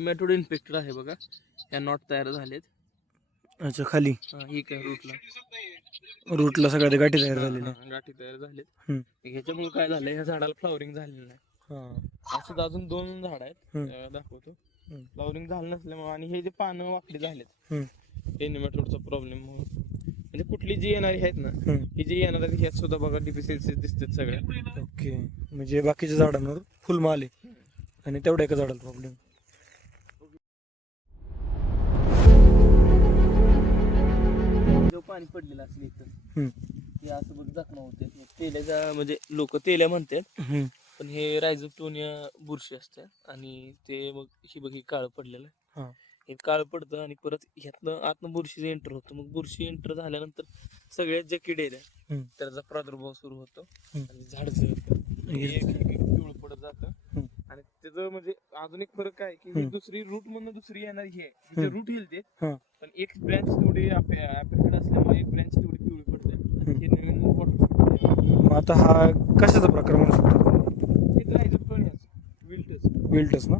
Nematode infected आहे बघा. ह्या नॉट तयार झालेत. अच्छा खाली. हा, ही काय रूटला रूटला सगळ्या गाठी तयार झालेल्या गाठी तयार झालेत. हम्म. ह्याच्यामुळे काय झालंय? ह्या झाडाला फ्लॉवरिंग झालेलं नाही. हा. असं अजून दोन झाड आहेत. हम्म. अं, दाखवतो. हम्म. फ्लॉवरिंग झालं नसल्यामुळे आणि हे जे पानं वाकडी झालेत. हम्म. हे नेमॅटोडचा प्रॉब्लेम म्हणजे कुठली जी येणारी आहेत ना हम्म. ही जी येणार आहेत ह्यात सुद्धा बघा डिफिशियन्सी दिसतात सगळ्या. ओके. म्हणजे बाकीच्या झाडांवर फुल आले आणि तेवढ्या एका झाडाला प्रॉब्लेम पाणी पडलेलं असेल इथं. हे असं बघ जखमा होते तेल्याचा म्हणजे लोक तेल्या म्हणतात पण हे रायझोप्टोनिया बुरशी असते आणि ते मग ही बघ ही काळं पडलेलं आहे. हा. हे काळं पडतं आणि परत ह्यातनं आतनं बुरशी एंटर होतं मग बुरशी एंटर झाल्यानंतर सगळ्यात जे किडे. त्याचा प्रादुर्भाव सुरू होतो. आणि झाड जळतं. हे- एक एक एक पिवळं पडत जातं हम्म. त्याचं म्हणजे अजून एक फरक काय की ही. दुसरी रूट मधनं दुसरी येणार ही आहे. रूट येईल ते हा. पण एक ब्रँच तेवढी अपेक्टेड असल्यामुळे एक ब्रँच तेवढी पिवळी पडते. हे नवीन मग आता हा कशाचा प्रकार म्हणू शकतो हे रायझोप्टोनियाचं विल्टच विल्टस ना?